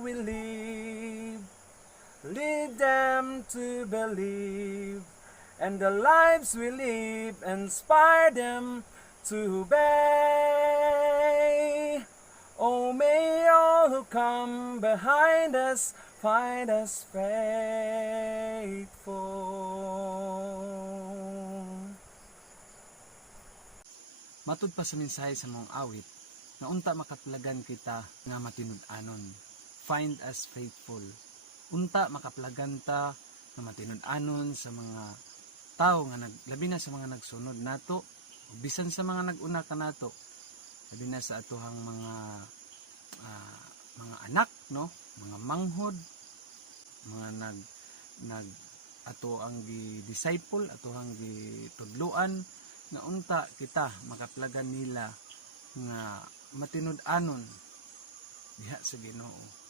we live, lead them to believe, and the lives we live inspire them to obey. Oh, may all who come behind us find us faithful. Matud pa sa mensahe sa mong awit, na unta makaplagan kita nga matinudanon. Find us faithful. Unta makaplagan ta nga matinudanon sa mga tao nga labi na sa mga nagsunod nato, o bisan sa mga naguna kanato, labi na sa atuhang mga anak, no, mga manghod, mga nag ato ang gi-disciple, ato ang gitudluan, nga unta kita makaplagan nila nga matinud-anon diha sa Ginoo.